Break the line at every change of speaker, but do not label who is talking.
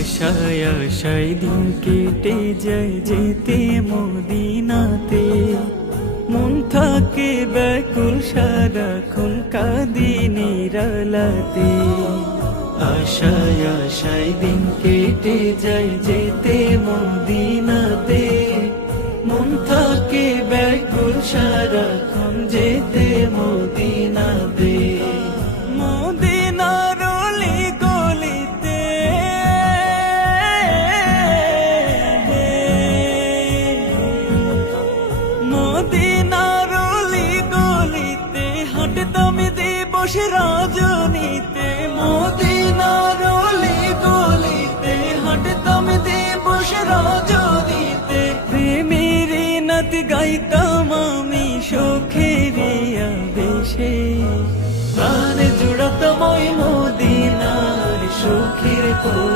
আশায় আশায় দিন কেটে যায় যেতে মদিনাতে। মন থাকে ব্যাকুল সারাক্ষণ কাঁদি নিরালাতে। আশায় আশায় দিন কেটে যায় যেতে মদিনাতে। মদিনার গলিতে হাঁটতাম দিবস রাজনীতে মদিনার গলিতে হাঁটতাম দিবস রাজনীতে প্রেমের নাতি গাইতাম আমি সখের আবেশে। প্রাণ জুড়াতাম